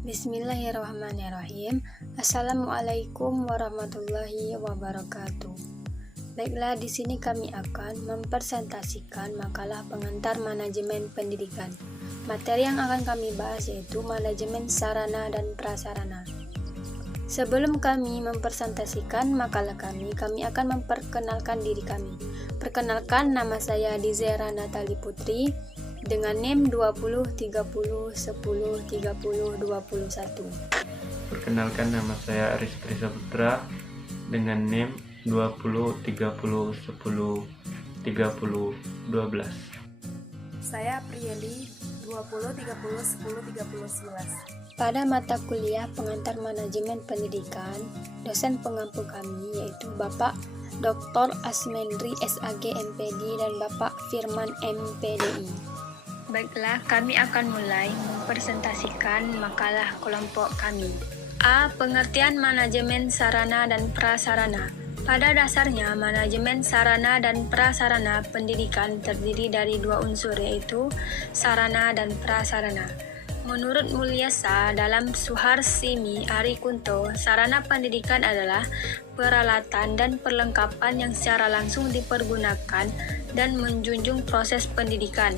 Bismillahirrahmanirrahim. Assalamualaikum warahmatullahi wabarakatuh. Baiklah, di sini kami akan mempresentasikan makalah pengantar manajemen pendidikan. Materi yang akan kami bahas yaitu manajemen sarana dan prasarana. Sebelum kami mempresentasikan makalah kami akan memperkenalkan diri kami. Perkenalkan, nama saya Dizera Natali Putri dengan NIM 20 30 10 30 21. Perkenalkan, nama saya Aris Trisaputra dengan NIM 20 30 10 30 12. Saya Priyeli 20 30 10 30 11. Pada mata kuliah pengantar manajemen pendidikan, dosen pengampu kami yaitu Bapak Dr. Asmendri SAG MPD dan Bapak Firman MPDI. Baiklah, kami akan mulai mempresentasikan makalah kelompok kami. A. Pengertian manajemen sarana dan prasarana. Pada dasarnya, manajemen sarana dan prasarana pendidikan terdiri dari dua unsur yaitu sarana dan prasarana. Menurut Mulyasa dalam Suharsini Ari Kunto, sarana pendidikan adalah peralatan dan perlengkapan yang secara langsung dipergunakan dan menjunjung proses pendidikan,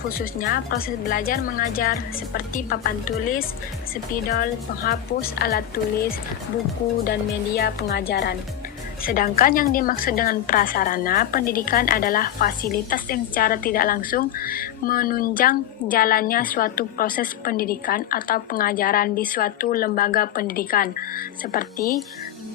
khususnya proses belajar mengajar seperti papan tulis, spidol, penghapus, alat tulis, buku, dan media pengajaran. Sedangkan yang dimaksud dengan prasarana pendidikan adalah fasilitas yang secara tidak langsung menunjang jalannya suatu proses pendidikan atau pengajaran di suatu lembaga pendidikan, seperti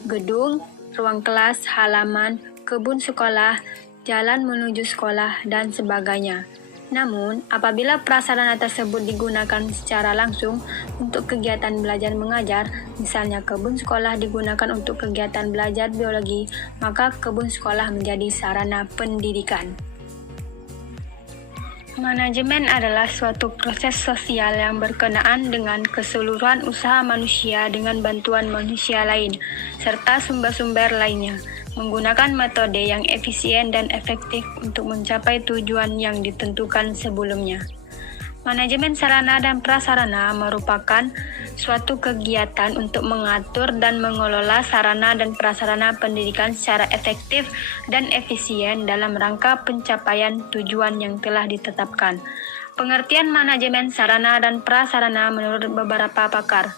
gedung, ruang kelas, halaman, kebun sekolah, jalan menuju sekolah, dan sebagainya. Namun, apabila prasarana tersebut digunakan secara langsung untuk kegiatan belajar mengajar, misalnya kebun sekolah digunakan untuk kegiatan belajar biologi, maka kebun sekolah menjadi sarana pendidikan. Manajemen adalah suatu proses sosial yang berkenaan dengan keseluruhan usaha manusia dengan bantuan manusia lain, serta sumber-sumber lainnya, menggunakan metode yang efisien dan efektif untuk mencapai tujuan yang ditentukan sebelumnya. Manajemen sarana dan prasarana merupakan suatu kegiatan untuk mengatur dan mengelola sarana dan prasarana pendidikan secara efektif dan efisien dalam rangka pencapaian tujuan yang telah ditetapkan. Pengertian manajemen sarana dan prasarana menurut beberapa pakar.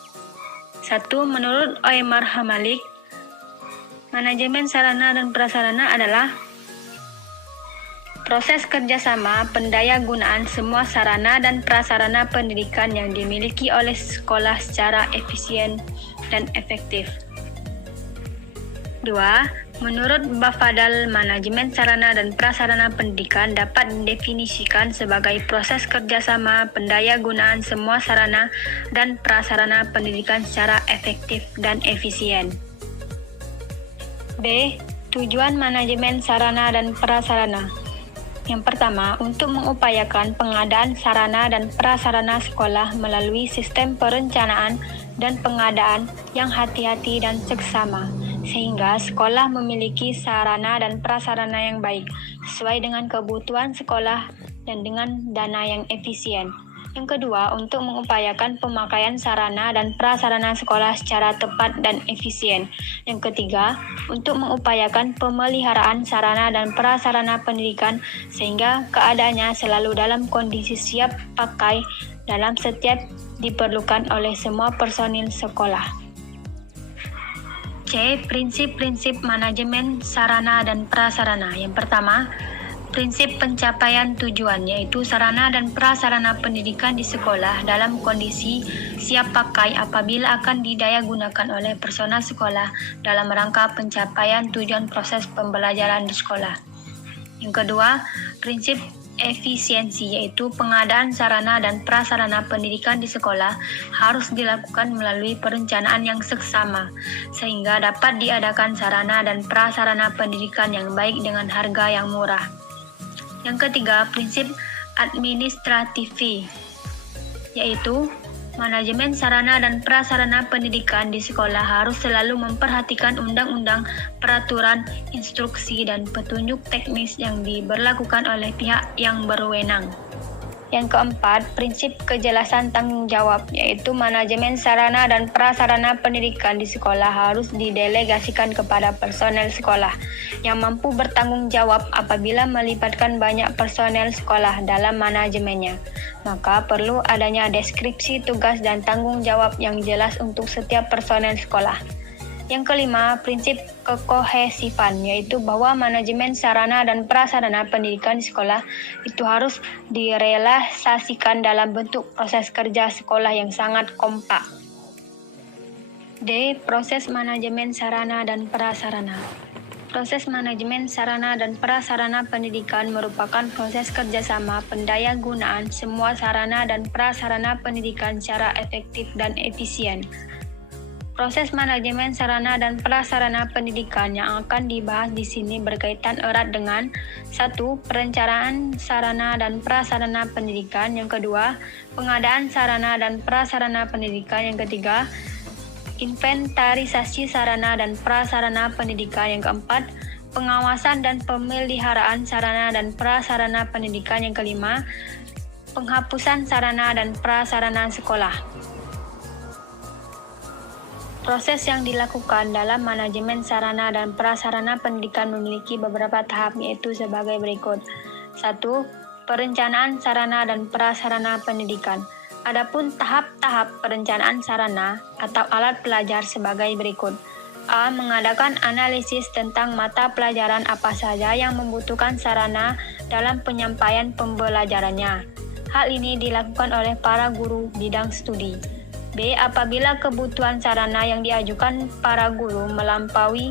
1. Menurut Oimar Hamalik, manajemen sarana dan prasarana adalah proses kerjasama pendayagunaan semua sarana dan prasarana pendidikan yang dimiliki oleh sekolah secara efisien dan efektif. 2. Menurut Bafadal, manajemen sarana dan prasarana pendidikan dapat didefinisikan sebagai proses kerjasama pendayagunaan semua sarana dan prasarana pendidikan secara efektif dan efisien. B. Tujuan manajemen sarana dan prasarana. Yang pertama, untuk mengupayakan pengadaan sarana dan prasarana sekolah melalui sistem perencanaan dan pengadaan yang hati-hati dan seksama, sehingga sekolah memiliki sarana dan prasarana yang baik, sesuai dengan kebutuhan sekolah dan dengan dana yang efisien. Yang kedua, untuk mengupayakan pemakaian sarana dan prasarana sekolah secara tepat dan efisien. Yang ketiga, untuk mengupayakan pemeliharaan sarana dan prasarana pendidikan sehingga keadaannya selalu dalam kondisi siap pakai dalam setiap diperlukan oleh semua personil sekolah. C. Prinsip-prinsip manajemen sarana dan prasarana. Yang pertama, prinsip pencapaian tujuan, yaitu sarana dan prasarana pendidikan di sekolah dalam kondisi siap pakai apabila akan didayagunakan oleh personal sekolah dalam rangka pencapaian tujuan proses pembelajaran di sekolah. Yang kedua, prinsip efisiensi, yaitu pengadaan sarana dan prasarana pendidikan di sekolah harus dilakukan melalui perencanaan yang seksama, sehingga dapat diadakan sarana dan prasarana pendidikan yang baik dengan harga yang murah. Yang ketiga, prinsip administratif, yaitu manajemen sarana dan prasarana pendidikan di sekolah harus selalu memperhatikan undang-undang, peraturan, instruksi, dan petunjuk teknis yang diberlakukan oleh pihak yang berwenang. Yang keempat, prinsip kejelasan tanggung jawab, yaitu manajemen sarana dan prasarana pendidikan di sekolah harus didelegasikan kepada personel sekolah yang mampu bertanggung jawab apabila melibatkan banyak personel sekolah dalam manajemennya. Maka perlu adanya deskripsi tugas dan tanggung jawab yang jelas untuk setiap personel sekolah. Yang kelima, prinsip kekohesifan, yaitu bahwa manajemen sarana dan prasarana pendidikan di sekolah itu harus direalisasikan dalam bentuk proses kerja sekolah yang sangat kompak. D. Proses manajemen sarana dan prasarana. Proses manajemen sarana dan prasarana pendidikan merupakan proses kerjasama pendayagunaan semua sarana dan prasarana pendidikan secara efektif dan efisien. Proses manajemen sarana dan prasarana pendidikan yang akan dibahas di sini berkaitan erat dengan 1. Perencanaan sarana dan prasarana pendidikan. Yang kedua, pengadaan sarana dan prasarana pendidikan. Yang ketiga, inventarisasi sarana dan prasarana pendidikan. Yang keempat, pengawasan dan pemeliharaan sarana dan prasarana pendidikan. Yang kelima, penghapusan sarana dan prasarana sekolah. Proses yang dilakukan dalam manajemen sarana dan prasarana pendidikan memiliki beberapa tahap, yaitu sebagai berikut. 1. Perencanaan sarana dan prasarana pendidikan. Adapun tahap-tahap perencanaan sarana atau alat pelajar sebagai berikut. A. Mengadakan analisis tentang mata pelajaran apa saja yang membutuhkan sarana dalam penyampaian pembelajarannya. Hal ini dilakukan oleh para guru bidang studi. B. Apabila kebutuhan sarana yang diajukan para guru melampaui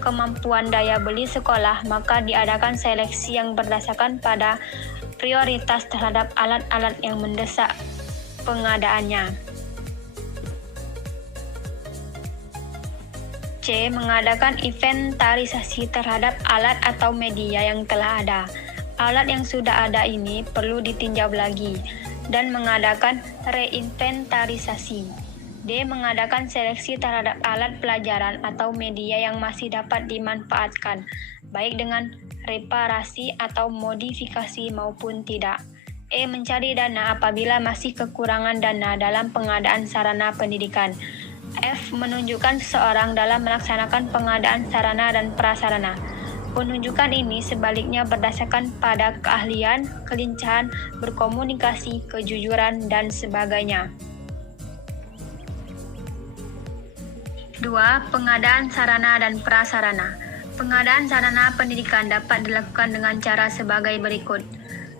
kemampuan daya beli sekolah, maka diadakan seleksi yang berdasarkan pada prioritas terhadap alat-alat yang mendesak pengadaannya. C. Mengadakan inventarisasi terhadap alat atau media yang telah ada. Alat yang sudah ada ini perlu ditinjau lagi dan mengadakan reinventarisasi. D. Mengadakan seleksi terhadap alat pelajaran atau media yang masih dapat dimanfaatkan, baik dengan reparasi atau modifikasi maupun tidak. E. Mencari dana apabila masih kekurangan dana dalam pengadaan sarana pendidikan. F. Menunjukkan seseorang dalam melaksanakan pengadaan sarana dan prasarana. Penunjukan ini sebaliknya berdasarkan pada keahlian, kelincahan, berkomunikasi, kejujuran, dan sebagainya. 2. Pengadaan sarana dan prasarana. Pengadaan sarana pendidikan dapat dilakukan dengan cara sebagai berikut.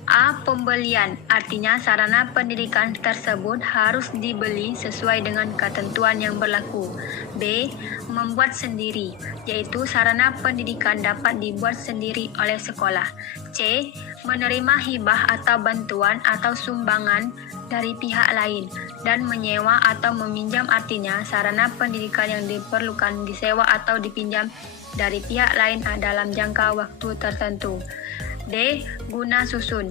A. Pembelian, artinya sarana pendidikan tersebut harus dibeli sesuai dengan ketentuan yang berlaku. B. Membuat sendiri, yaitu sarana pendidikan dapat dibuat sendiri oleh sekolah. C. Menerima hibah atau bantuan atau sumbangan dari pihak lain dan menyewa atau meminjam, artinya sarana pendidikan yang diperlukan disewa atau dipinjam dari pihak lain dalam jangka waktu tertentu. D. Guna susun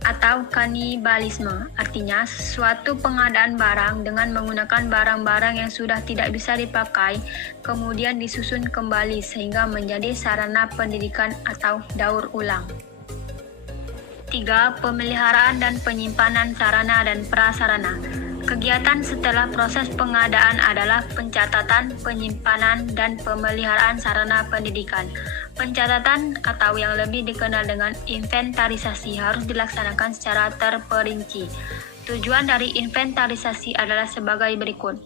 atau kanibalisme, artinya suatu pengadaan barang dengan menggunakan barang-barang yang sudah tidak bisa dipakai kemudian disusun kembali sehingga menjadi sarana pendidikan atau daur ulang. 3. Pemeliharaan dan penyimpanan sarana dan prasarana. Kegiatan setelah proses pengadaan adalah pencatatan, penyimpanan, dan pemeliharaan sarana pendidikan. Pencatatan atau yang lebih dikenal dengan inventarisasi harus dilaksanakan secara terperinci. Tujuan dari inventarisasi adalah sebagai berikut.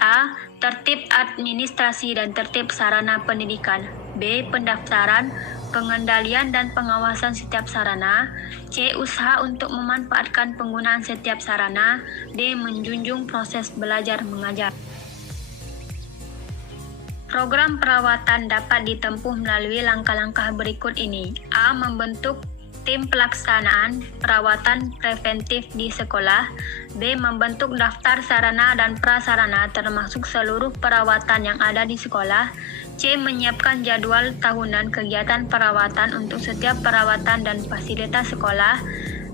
A. Tertib administrasi dan tertib sarana pendidikan. B. Pendaftaran, pengendalian dan pengawasan setiap sarana. C. Usaha untuk memanfaatkan penggunaan setiap sarana. D. Menjunjung proses belajar mengajar. Program perawatan dapat ditempuh melalui langkah-langkah berikut ini. A. Membentuk tim pelaksanaan perawatan preventif di sekolah. B. Membentuk daftar sarana dan prasarana termasuk seluruh perawatan yang ada di sekolah. C. Menyiapkan jadwal tahunan kegiatan perawatan untuk setiap perawatan dan fasilitas sekolah.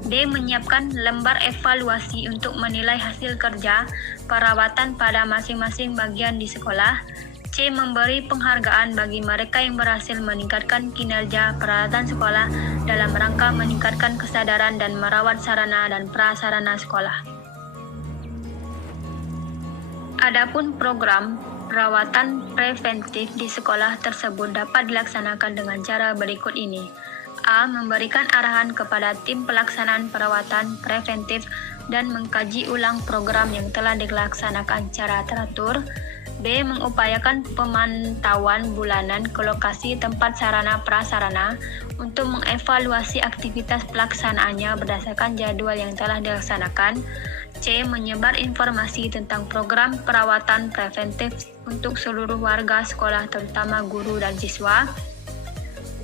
D. Menyiapkan lembar evaluasi untuk menilai hasil kerja perawatan pada masing-masing bagian di sekolah. C. Memberi penghargaan bagi mereka yang berhasil meningkatkan kinerja peralatan sekolah dalam rangka meningkatkan kesadaran dan merawat sarana dan prasarana sekolah. Adapun program perawatan preventif di sekolah tersebut dapat dilaksanakan dengan cara berikut ini. A. Memberikan arahan kepada tim pelaksanaan perawatan preventif dan mengkaji ulang program yang telah dilaksanakan secara teratur. B. Mengupayakan pemantauan bulanan ke lokasi tempat sarana prasarana untuk mengevaluasi aktivitas pelaksanaannya berdasarkan jadwal yang telah dilaksanakan. C. Menyebar informasi tentang program perawatan preventif untuk seluruh warga sekolah terutama guru dan siswa.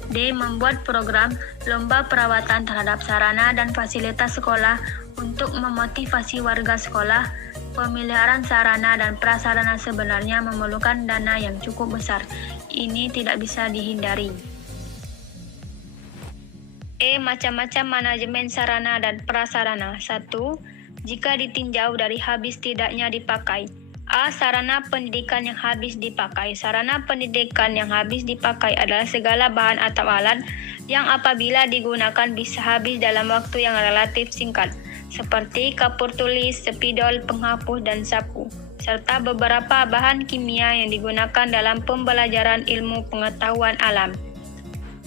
D. Membuat program lomba perawatan terhadap sarana dan fasilitas sekolah untuk memotivasi warga sekolah. Pemeliharaan sarana dan prasarana sebenarnya memerlukan dana yang cukup besar. Ini tidak bisa dihindari. E. Macam-macam manajemen sarana dan prasarana. 1. Jika ditinjau dari habis tidaknya dipakai. A. Sarana pendidikan yang habis dipakai. Sarana pendidikan yang habis dipakai adalah segala bahan atau alat yang apabila digunakan bisa habis dalam waktu yang relatif singkat, seperti kapur tulis, spidol, penghapus, dan sapu, serta beberapa bahan kimia yang digunakan dalam pembelajaran ilmu pengetahuan alam.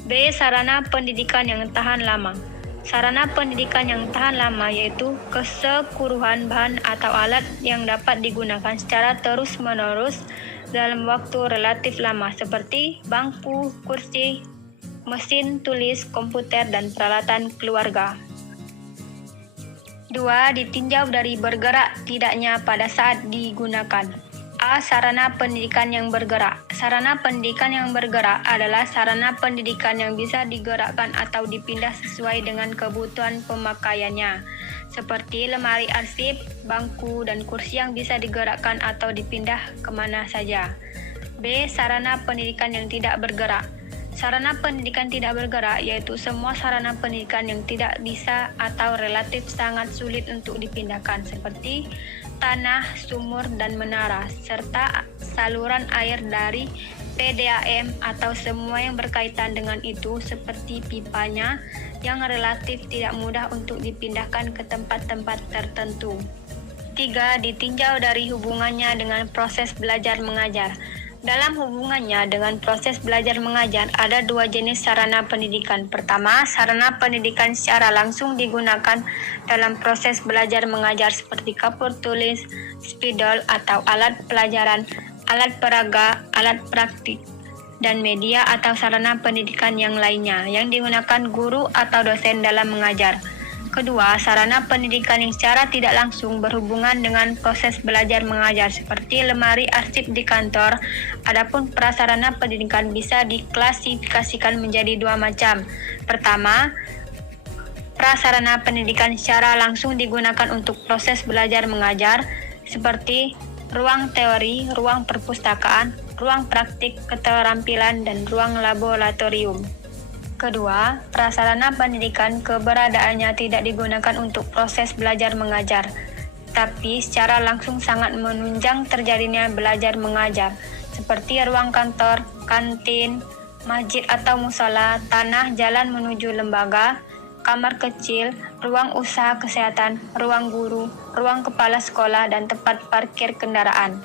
B. Sarana pendidikan yang tahan lama. Sarana pendidikan yang tahan lama yaitu keseluruhan bahan atau alat yang dapat digunakan secara terus-menerus dalam waktu relatif lama, seperti bangku, kursi, mesin tulis, komputer, dan peralatan keluarga. 2. Ditinjau dari bergerak tidaknya pada saat digunakan. A. Sarana pendidikan yang bergerak. Sarana pendidikan yang bergerak adalah sarana pendidikan yang bisa digerakkan atau dipindah sesuai dengan kebutuhan pemakaiannya, seperti lemari arsip, bangku, dan kursi yang bisa digerakkan atau dipindah kemana saja. B. Sarana pendidikan yang tidak bergerak. Sarana pendidikan tidak bergerak yaitu semua sarana pendidikan yang tidak bisa atau relatif sangat sulit untuk dipindahkan, seperti tanah, sumur, dan menara, serta saluran air dari PDAM atau semua yang berkaitan dengan itu, seperti pipanya yang relatif tidak mudah untuk dipindahkan ke tempat-tempat tertentu. 3. Ditinjau dari hubungannya dengan proses belajar mengajar. Dalam hubungannya dengan proses belajar mengajar, ada dua jenis sarana pendidikan. Pertama, sarana pendidikan secara langsung digunakan dalam proses belajar mengajar seperti kapur tulis, spidol atau alat pelajaran, alat peraga, alat praktik, dan media atau sarana pendidikan yang lainnya yang digunakan guru atau dosen dalam mengajar. Kedua, sarana pendidikan yang secara tidak langsung berhubungan dengan proses belajar mengajar seperti lemari arsip di kantor. Adapun prasarana pendidikan bisa diklasifikasikan menjadi dua macam. Pertama, prasarana pendidikan secara langsung digunakan untuk proses belajar mengajar seperti ruang teori, ruang perpustakaan, ruang praktik keterampilan, dan ruang laboratorium. Kedua, prasarana pendidikan keberadaannya tidak digunakan untuk proses belajar mengajar, tapi secara langsung sangat menunjang terjadinya belajar mengajar, seperti ruang kantor, kantin, masjid atau musola, tanah jalan menuju lembaga, kamar kecil, ruang usaha kesehatan, ruang guru, ruang kepala sekolah, dan tempat parkir kendaraan.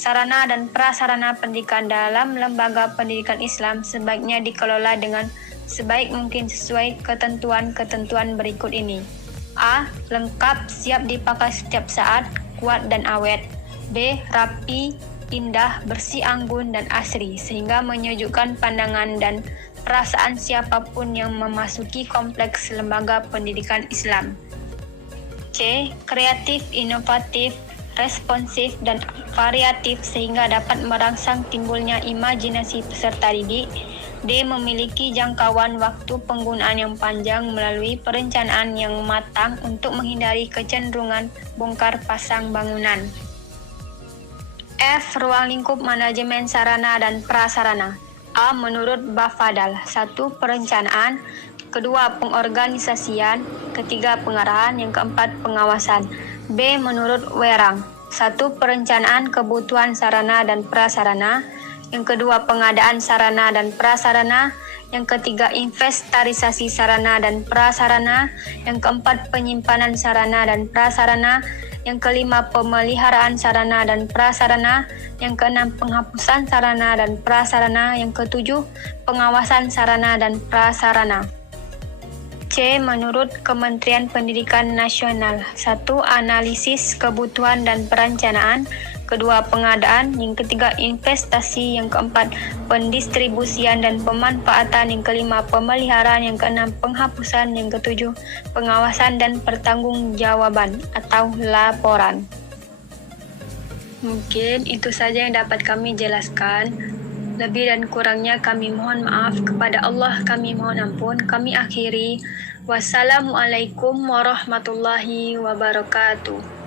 Sarana dan prasarana pendidikan dalam lembaga pendidikan Islam sebaiknya dikelola dengan sebaik mungkin sesuai ketentuan-ketentuan berikut ini. A. Lengkap, siap dipakai setiap saat, kuat dan awet. B. Rapi, indah, bersih, anggun, dan asri, sehingga menyejukkan pandangan dan perasaan siapapun yang memasuki kompleks lembaga pendidikan Islam. C. Kreatif, inovatif, responsif, dan variatif, sehingga dapat merangsang timbulnya imajinasi peserta didik. D. Memiliki jangkauan waktu penggunaan yang panjang melalui perencanaan yang matang untuk menghindari kecenderungan bongkar pasang bangunan. F. Ruang lingkup manajemen sarana dan prasarana. A. Menurut Bafadal, 1. Perencanaan, kedua pengorganisasian, ketiga pengarahan, yang keempat pengawasan. B. Menurut Werang, 1. Perencanaan kebutuhan sarana dan prasarana. Yang kedua, pengadaan sarana dan prasarana. Yang ketiga, inventarisasi sarana dan prasarana. Yang keempat, penyimpanan sarana dan prasarana. Yang kelima, pemeliharaan sarana dan prasarana. Yang keenam, penghapusan sarana dan prasarana. Yang ketujuh, pengawasan sarana dan prasarana. C. Menurut Kementerian Pendidikan Nasional. 1. Analisis kebutuhan dan perencanaan. Kedua, pengadaan. Yang ketiga, investasi. Yang keempat, pendistribusian dan pemanfaatan. Yang kelima, pemeliharaan. Yang keenam, penghapusan. Yang ketujuh, pengawasan dan pertanggungjawaban atau laporan. Mungkin itu saja yang dapat kami jelaskan. Lebih dan kurangnya kami mohon maaf. Kepada Allah kami mohon ampun. Kami akhiri. Wassalamualaikum warahmatullahi wabarakatuh.